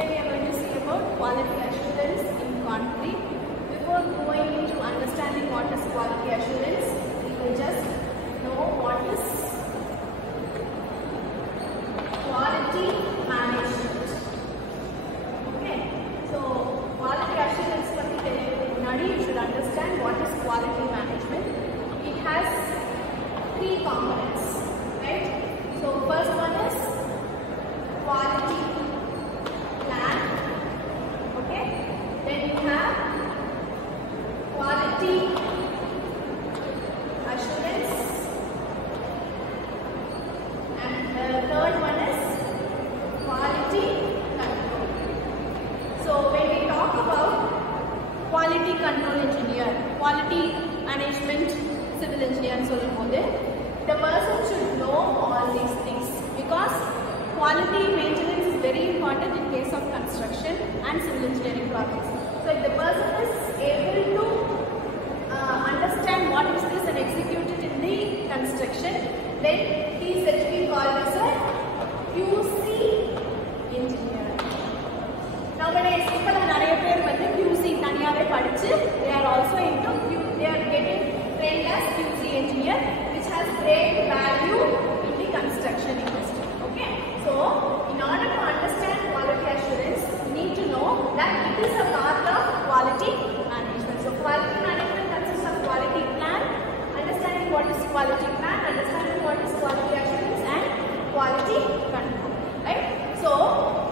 Today we are going to see about quality assurance in concrete. Before going into understanding what is quality assurance, we will just know what is quality management. Okay, so quality assurance you should understand what is quality management. It has three components, right? So first one is quality plan. Okay, then you have quality assurance, and the third one is quality control. So when we talk about quality control engineer, quality management civil engineer and sollumbodhu, the person should know all these things, because quality maintenance is very important in case of construction and civil engineering projects. So if the person is able to understand what is this and execute it in the construction, then he is said to be called as a QC engineer. Nowadays people are நிறைய பேர் வந்து QC தனியாவே படிச்சு they are also into they are getting trained as QC engineer, which has great value in the construction industry. Okay, so in order to understand quality assurance, you need to know that it is a part of quality management. So quality management consists of quality plan, understanding what is quality plan, understanding what is quality assurance, and quality control. Right? So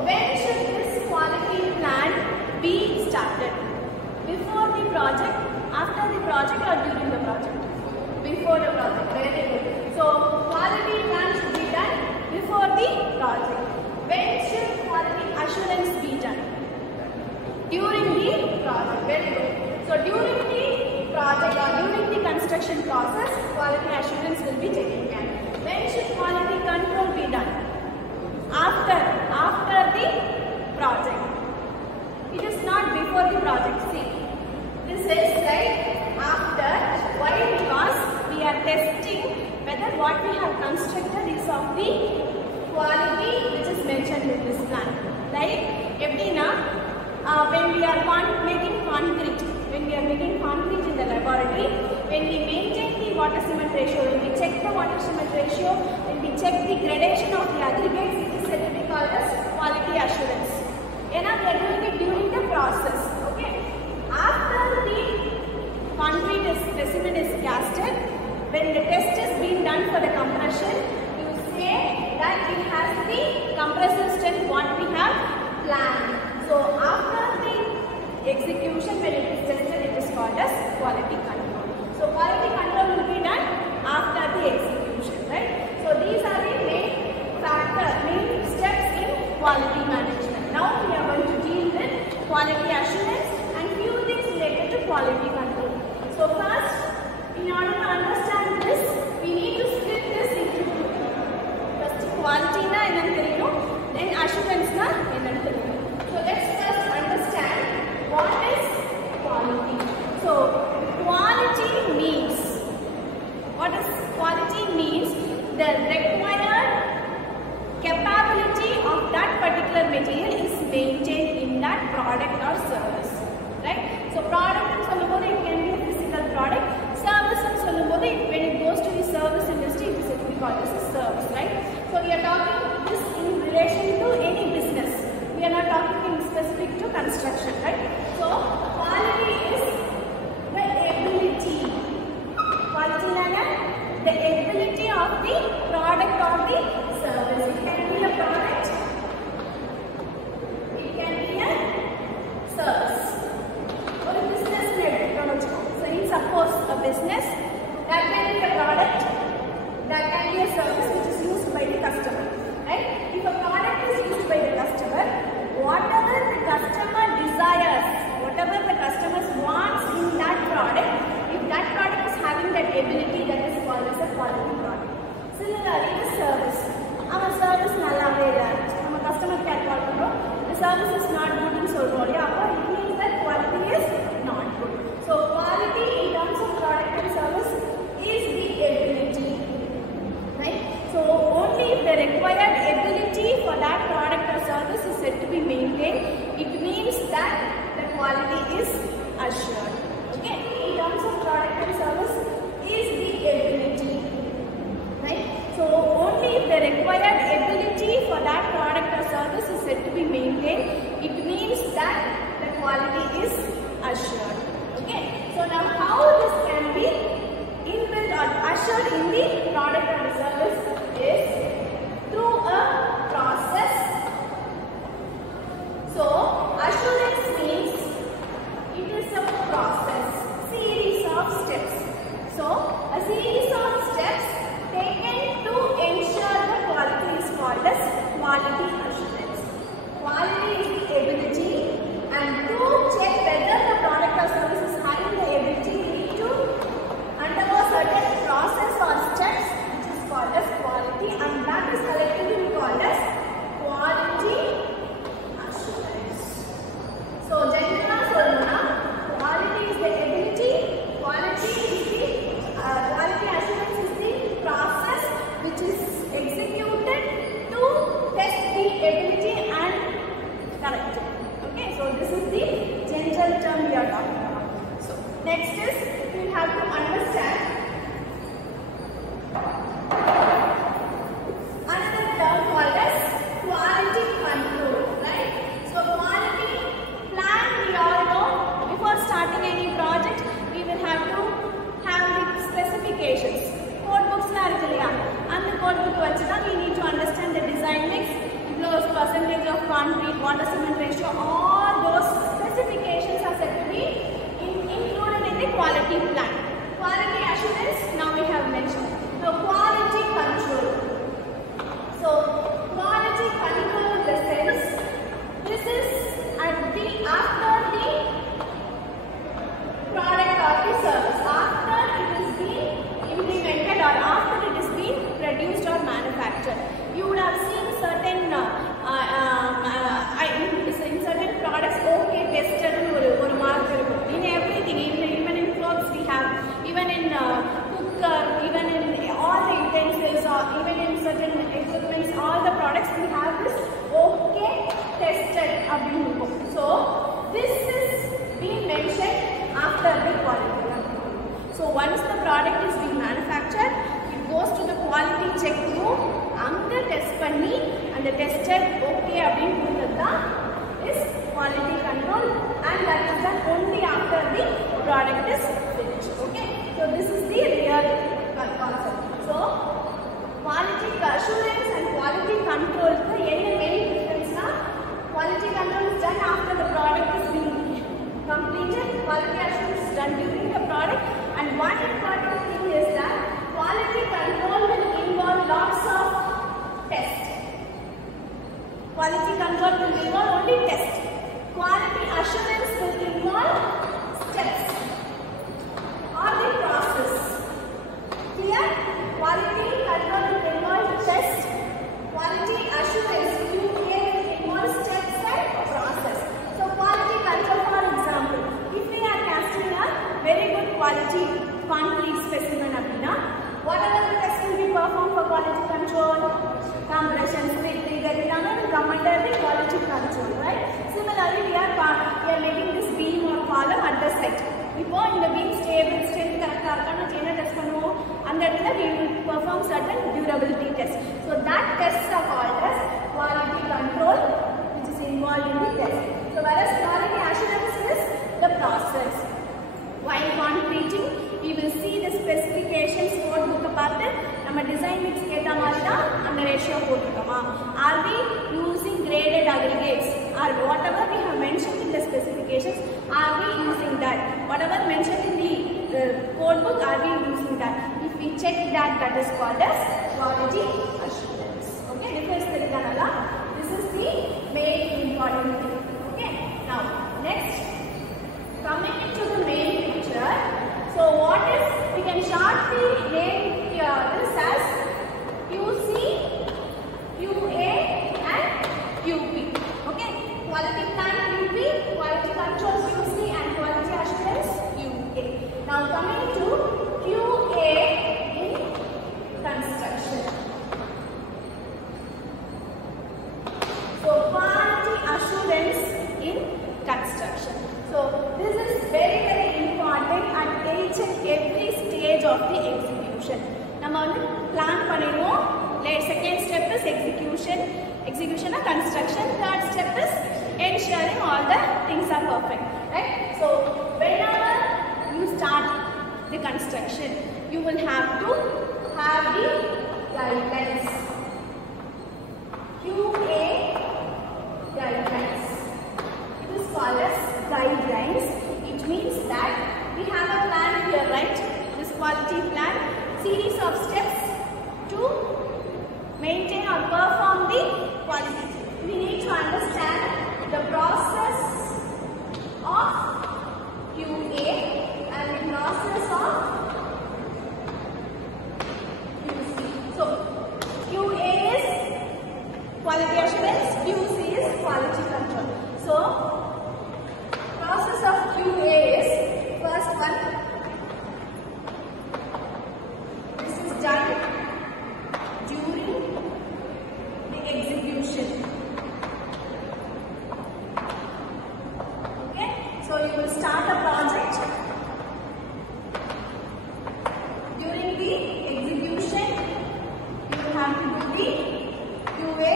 when should this quality plan be started? Before the project, after the project, or during the project? Before the project. Very good. So quality plan should be done before the project. When should quality assurance be done? During the project. Very good. So during the project or during the construction process, quality assurance will be taken care. When should quality control be done? After the project. It is not before the project. See, this is like after. Why? Because we are testing whether what we have constructed is of the quality which is mentioned in this plan. Like when we are making concrete, in the laboratory, when we maintain the water cement ratio, when we check the water cement ratio, when we check the gradation of the aggregates, it is said to be called as quality assurance. We are doing it during the process. Okay. After the concrete specimen is casted, when the test is being done for the compression, you say that it has the compressive strength what we have planned. So after the execution, when it is tested, it is called as quality control. So quality control will be done after the execution, right? So these are the main steps in quality management. Now we are going to deal with quality assurance and few things related to quality control. So first, in order to understand this, we need to split this into two. First, quality na enna theriyum, then assurance na enna theriyum. So let's first understand what is quality. So quality means, what is quality means? The required capability of that particular material is maintained in that product or service, right? So product and sollumbodhu, it can be a physical product. Service and sollumbodhu, when it goes to the service industry, it is said to be called as a service, right? So we are talking this in relation to any business. We are not talking in specific to construction, right? So quality is the ability. Quality is the ability of the product or the service. It can be a product, it can be a service, or a business. So in suppose a business, that can be a product, that can be a service which is used by the customer, right? If a product is used by the customer, whatever the customer desires, whatever the customer wants in that product, if that product is having that ability, that is called as a quality product. Similarly, the service. Our service nallave illa. Our customer care call pannrom. The service is not good in solrom. It means that quality is not good. So quality in terms of product and service is the ability, right? So only if the required ability for that product or service is said to be be maintained. It means that the quality is assured. Okay, in terms of product and service is the ability, right? So only if the required ability for that product or service is said to be maintained, it means that the quality is assured. Okay, so now how this can be inbuilt or assured in the product or service is through a process. So assurance means it is a process, series of steps. So a series of steps taken to ensure the quality is called as quality assurance. Quality is the ability, and to check whether the product or service is having the ability, we need to undergo certain process or steps which is called as quality, and that is collectively called as quality assurance. So generally quality is the ability, quality assurance is the process which is executed to test the ability and correct it. Okay, so this is the general term we are talking about. So next is we have to understand another term called as quality control, right? So quality plan, we all know, before starting any project we will have to have the specifications. Code books la irukilla, and the code book vachida we need to understand the design mix, those percentage of concrete, water cement ratio, all those specifications are said to be included in the quality plan. Quality assurance, now we have mentioned. So quality control. So quality control in the sense, this is after the product or the service, after it is being implemented or after it is being produced or manufactured. You would have seen certain in certain products, okay, tested or mark. In everything, even in clothes we have, even in cooker, even in all the utensils, or even in certain equipments, all the products we have this okay, tested. So this is being mentioned after the quality control. So once the product is being manufactured, it goes to the quality check room, anga test panni and the tested okay is quality control, and that is done only after the product is finished. Okay, so this is the real concept. So quality assurance and quality control, the main difference na, quality control is done after the product is being completed, quality assurance is done during the product, and one important thing is that quality control will involve lots of tests. Quality control will involve only test. Quality assurance will involve steps or the process. Clear? Quality control will involve test. Quality assurance QA will involve steps and process. So quality control, for example, if we are casting a very good quality concrete specimen, whatever the test will be performed for quality control, compression, filtering, will come under the quality control, right? Similarly, we are making this beam or column at the site. Before in the beam stable, strength, test and then we will perform certain durability tests. So that tests are called as quality control, which is involved in the test. So whereas quality assurance is the process. While concreting, we will see the specifications code book apart. Our design mix keta marida and the ratio potukama. Are we using graded aggregates, or whatever we have mentioned in the specifications, are we using that? Whatever mentioned in the code book, are we using that? If we check that, that is called as quality assurance. Okay, this is the main important thing. Okay, now next, coming into the main picture. So what is, we can shortly name this as QC, QA and QP. Okay, quality plan QP, quality control QC and quality assurance QA. Now coming to QA in construction. So part of the execution. நம்ம வந்து plan பண்ணிடுவோம். Second step is execution. Execution or construction. Third step is ensuring all the things are perfect. Right? So whenever you start the construction, you will have to have the guidelines. QA guidelines. It is called as guidelines. It means that we have a plan here, right? This quality plan, series of steps to maintain or perform the quality. We need to understand the process of QA and the process of QC. So QA is quality assurance, QC is quality control. So process of QA is first one. This is done during the execution. Okay, so you will start a project. During the execution, you will have to do the QA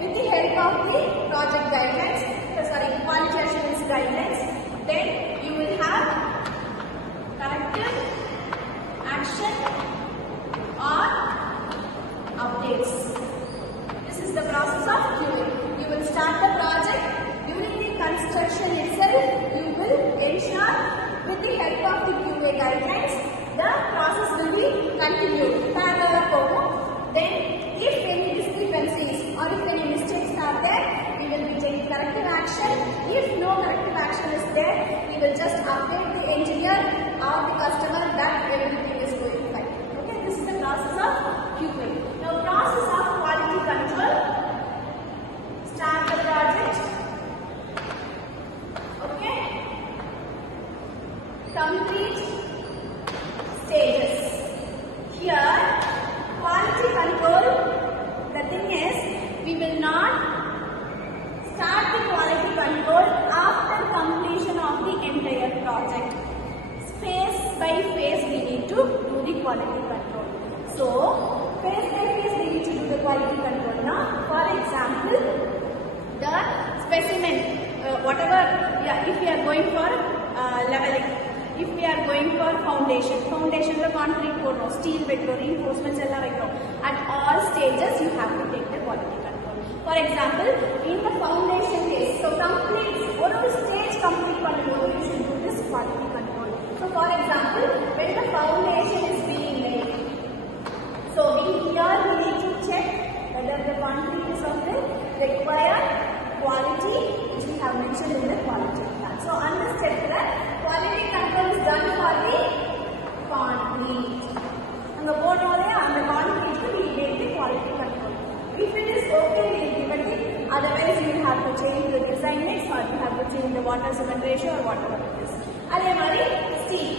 with the help of the project guidelines. Quality assurance guidelines. Then you will have corrective action or updates. This is the process of QA. You will start the project. During the construction itself, you will ensure with the help of the QA guidelines, the process will be continued. Parallel. Then if any discrepancies or if any mistakes are there, we will be taking corrective action. If no corrective action is there, we will just update the engineer or the customer that everything is going fine. Okay, this is the process of QA. Now, process of quality control. Start the project. Okay. Complete stages. Here, quality control, the thing is, we will not start the quality control after completion of the entire project. Phase by phase we need to do the quality control. So, phase by phase we need to do the quality control. Now, for example, the specimen, whatever, if we are going for leveling, if we are going for foundation the concrete photo, steel vector, reinforcements, at all stages you have to take the quality control. For example, in the foundation phase, so complete, whatever stage complete control, you should do this quality control. So for example, when the foundation is being laid, so here we need to check whether the concrete is of the required quality which we have mentioned in the quality plan. So on this chapter, quality control is done for the concrete. And the concrete we make the quality control. If it is okay, we will give it. Otherwise, you will have to change the design mix or you have to change the water cement ratio or whatever it is. Ademari, steel.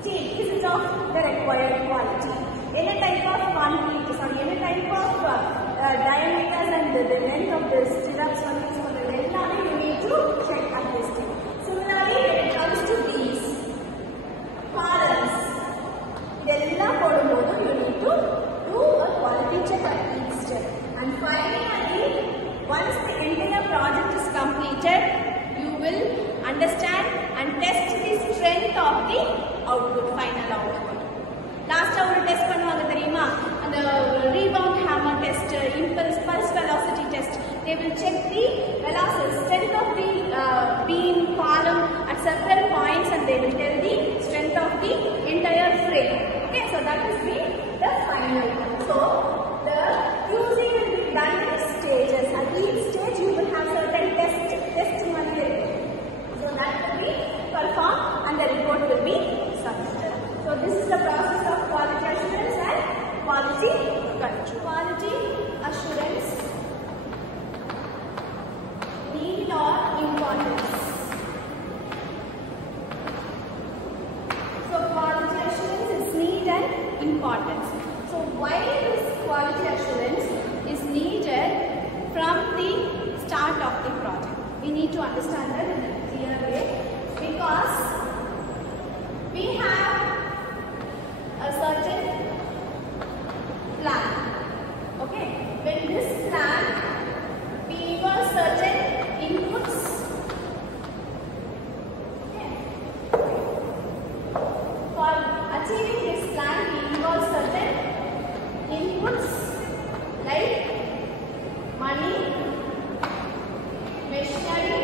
Steel is it of the required quality. Any type of concrete, any type of diameters and the length of the stirrups or you need to check at this thing. Similarly, when it comes to beams, columns, you need to do a quality check at each step. And finally, once the entire project is completed, you will understand and test the strength of the output, final output. Last hour test பண்ணுவாங்க தெரியுமா, அந்த rebound hammer test, pulse velocity test. They will check the velocity, strength of the beam, column at several points, and they will tell the strength of the entire frame. Okay, so that is the final. So the QC will be done in stages. At each stage, you will have certain testing material. So that will be performed, and the report will be submitted. So this is the process of quality assurance and quality control. Quality assurance need or importance. So quality assurance is need and importance. So why this quality assurance is needed from the start of the project? We need to understand that in a clear way, because we have a a certain plan. Okay, when this plan we involve certain inputs. Okay, for achieving this plan we involve certain inputs like money, machinery,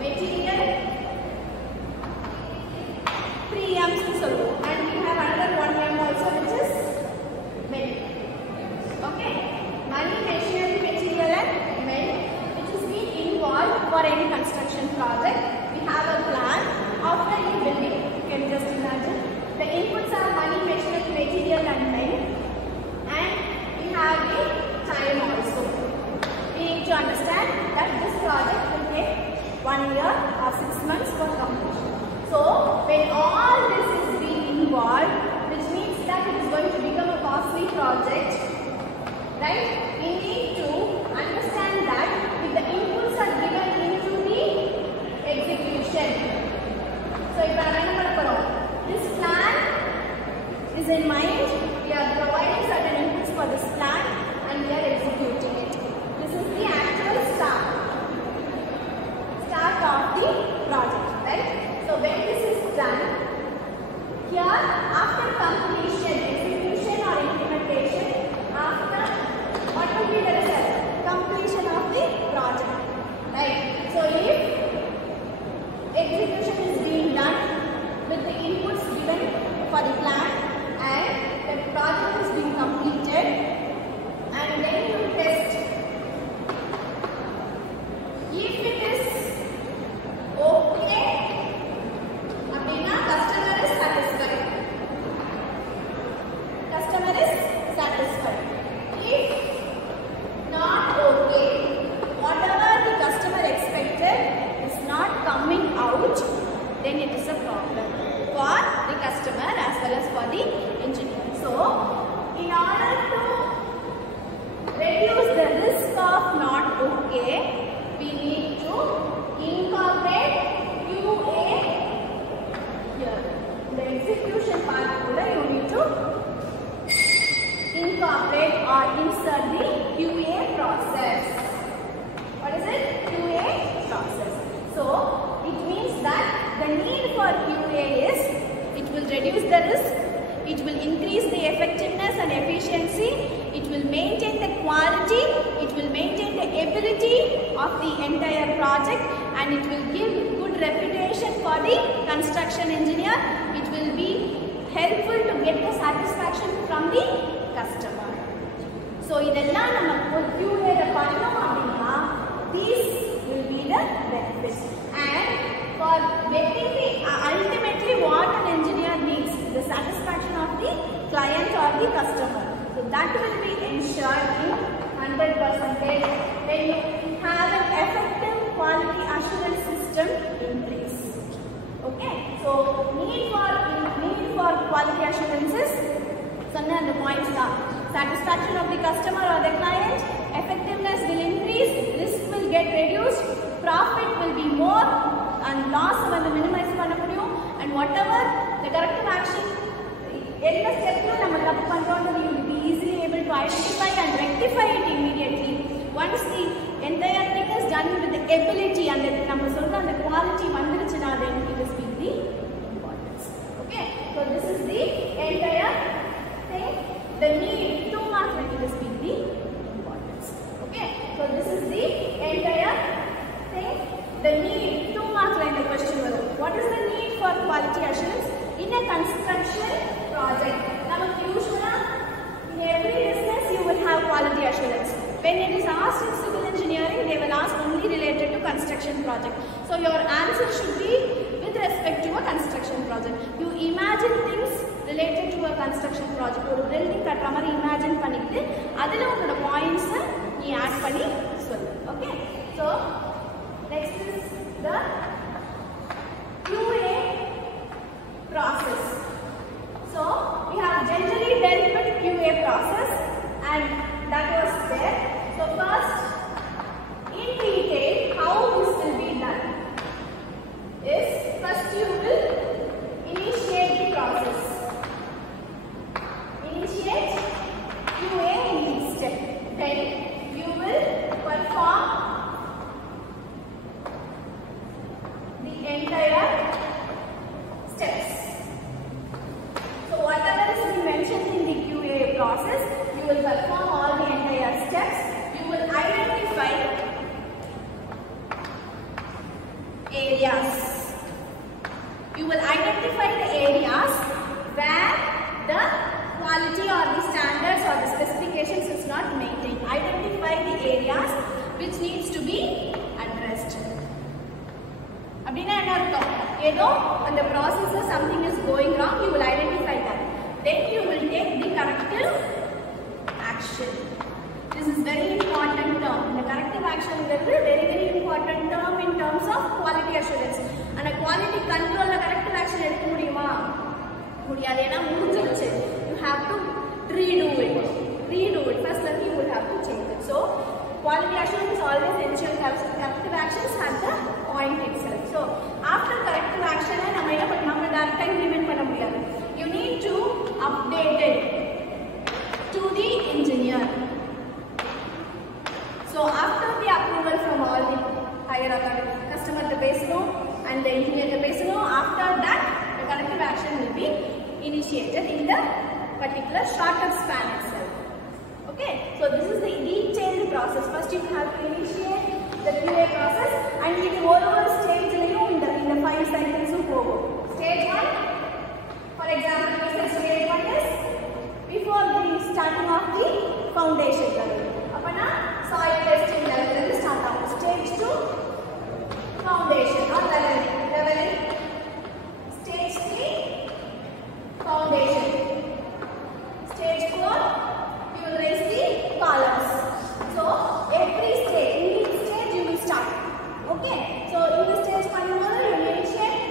material, preamps and we have another one M also, which is men. Okay, money, machinery, material and men, which is being involved for any construction project. We have a plan of any building. You can just imagine the inputs are money, machinery, material and men, and we have the time also. We need to understand that this project will take 1 year or 6 months for completion. So when all this is being involved, which means that it is going to become a costly project, right? We need to understand that if the inputs are given into the execution. So if this plan is in mind, we are providing certain inputs for this plan and we are executing it. This is the actual start of the project, right? So when this is done, here after completion, execution or implementation, after what will be the result? Completion of the project, right? So if execution is being done with the inputs given for the plan and the project is being completed, and then you test if it is okay, customer is satisfied. Customer is satisfied. If not okay, whatever the customer expected is not coming out, then it is a problem for the customer as well as for the engineer. So, in order to reduce the risk of not okay, we need to incorporate QA here. The execution part you need to incorporate or insert the QA process. What is it? QA process. So, it means that the need for QA is, it will reduce the risk, it will increase the effectiveness and efficiency, it will maintain the quality, it will maintain the ability of the entire project, and it will give good reputation for the construction engineer. It will be helpful to get the satisfaction from the customer. So, idella namakku QA la pannom appadina, these will be the benefits. And for getting the ultimately what an engineer needs, the satisfaction of the client or the customer. So that will be ensured in 100% when you have an effective quality assurance system in place. Okay, so need for quality assurances. So now the points are satisfaction of the customer or the client, effectiveness will increase, risk will get reduced, profit will be more, and loss will be minimized, and whatever the corrective action, any step we will be easily able to identify and rectify it immediately. Once the entire thing is done with the ability and the quality, then it is the importance. Okay, so this is the entire thing. The need, 2 marks when it is the importance. Okay, so this is the entire thing. The need, 2 marks when the question was. What is the need for quality assurance in a construction project? Now, usually in every business you will have quality assurance. When it is asked in civil engineering, they will ask only related to construction project. So your answer should be with respect to a construction project. You imagine things related to a construction project. Or building katramari imagine pannittu adula unnoda points nee add panni sollu. Okay, so next is the QA process. So we have generally dealt with QA process and that was there. So first, in detail, how this will be done is, first you will initiate the process. which needs to be addressed. அப்படினா என்ன அர்த்தம்? ஏதோ அந்த processல something is going wrong, you will identify that. Then you will take the corrective action. This is very important term. The corrective action is very important term in terms of quality assurance. And quality control la corrective action எடுக்க முடியுமா? முடியாது. ஏனா முடிஞ்சிருச்சு. You have to redo it. First then you will have to change it. So quality assurance is always ensure corrective actions at the point itself. So after corrective action நம்ம என்ன பண்ணலாம்? direct implement பண்ண முடியாது. You need to update it to the engineer. So after the approval from all the higher authority, customer to பேசணும் and the engineer to பேசணும். After that the corrective action will be initiated in the particular shorter span itself. Okay, so this is the detailed process. First you have to initiate the QA process and in one stage in the 5 cycles போகும். Stage 1, for example, we say stage 1 is before the starting of the foundation level. அப்பனா soil testing level இருந்து start ஆகும். Stage 2, foundation or leveling. Stage 3, foundation. Stage 4, you will raise the columns. So every stage, in each stage you will start. Okay, so in the stage பண்ணும்போது you will initiate,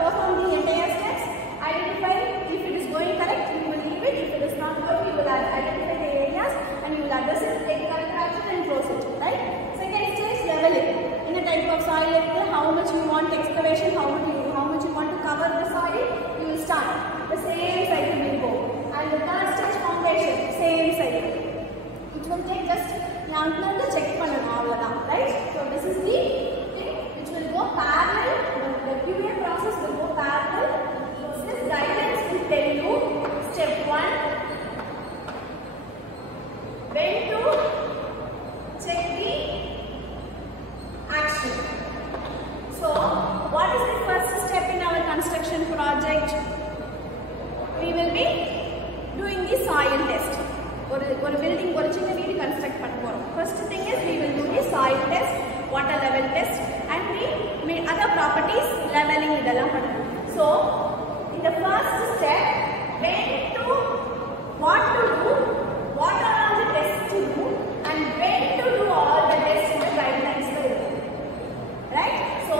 perform the entire steps, identify if it is going correct, you will leave it. If it is not good, you will identify the areas and you will address it, take corrective action and proceed. Right? Second stage, leveling. In the type of soil, how much you want excavation, how much you want to cover the soil, you will start. The same cycle will go. And the third stage, foundation, same cycle. It will take just check பண்ணனும் அவ்வளவுதான். Right? So this is the thing which will go parallel. The QA process will go parallel. This guidance will tell you step 1 when to check the action. So what is the first step in our construction project? We will be doing the soil test. ஒரு building ஒரு சின்ன வீடு construct பண்ண போறோம். First thing is we will do the soil test, water level test and the other properties leveling இதெல்லாம் பண்ணுவோம். So in the first step, what to do, what are all the tests to do and when to do all the tests in the guidelines. Right? So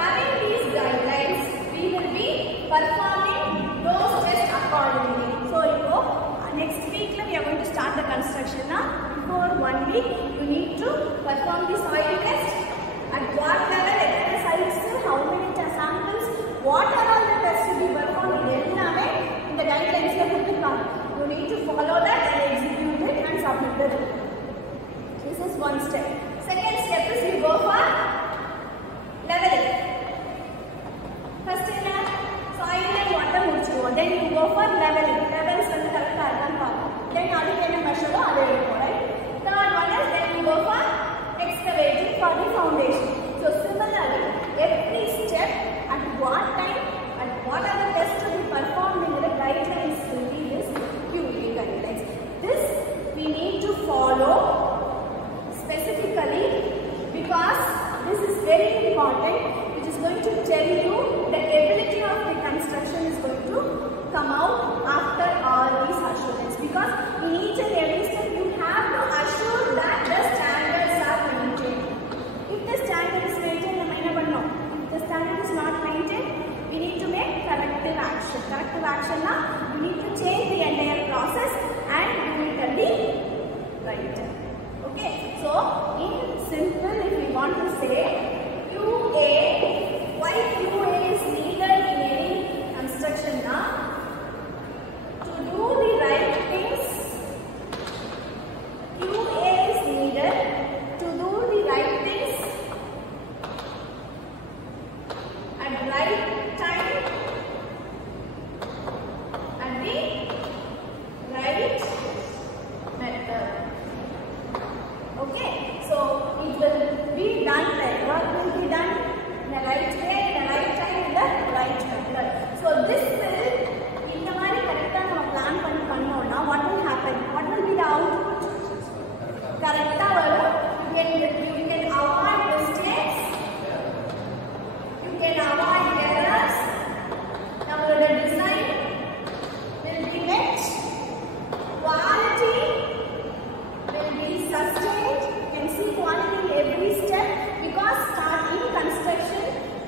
having these guidelines, we will be performing those tests accordingly. So next week we are going to start the construction. Before 1 week you need to perform the soil test. At what level, at the sites, how many samples, what are all the tests to be performed in the guidelines. You need to follow that and execute it and submit the report. This is one step. Second step is you go for leveling. First in soil and water mudichuvom. Then you go for leveling. Levels வந்து கரெக்ட்டா இருக்கான்னு பாருங்க. Then அதுக்கு என்ன மெஷரோ அதை எடுப்போம். Right? Third one is then you go for excavating for the foundation. So similarly, every step at what time and what are the tests to be performed in the guidelines will be this QA guidelines. This we need to follow specifically because this is very important, which is going to tell you the ability of the construction is going to come out after all these assurance. Because in each and every step you have to assure that the standards are maintained. If the standard is maintained, if the standard is not maintained, we need to make corrective action. Corrective action now, we need to change the entire process and do it at the right time. Okay, so in simple, if we want to say QA, why QA step because starting construction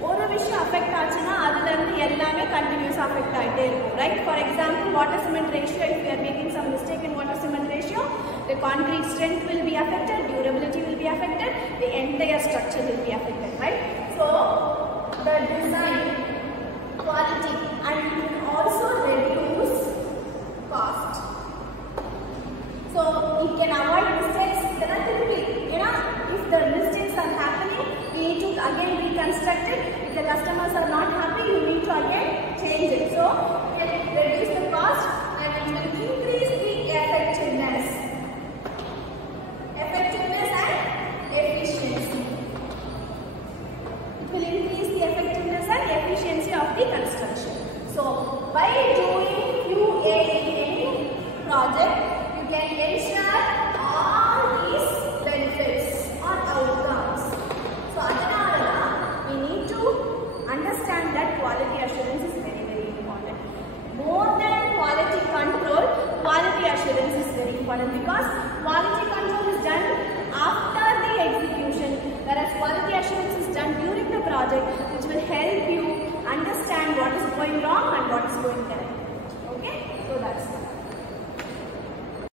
ஒரு விஷயம் affect ஆச்சுனா அதுல இருந்து எல்லாமே continuous affect ஆயிட்டே இருக்கும், right? For example, water cement ratio, if you are making some mistake in water cement ratio, the concrete strength will be affected, durability will be affected, the entire structure will be affected, right? So the design quality and it will also reduce cost. So it can avoid mistakes. If the mistakes are happening, we need to again reconstruct it. If the customers are not happy, you need to again change it. So it will reduce the cost and it will increase the effectiveness and efficiency. It will increase the effectiveness and efficiency of the construction. So by doing QAE in project, you can ensure all these benefits or outcomes. So we need to understand that quality assurance is very, very important. More than quality control, quality assurance is very important because quality control is done after the execution, whereas quality assurance is done during the project, which will help you understand what is going wrong and what is going correct.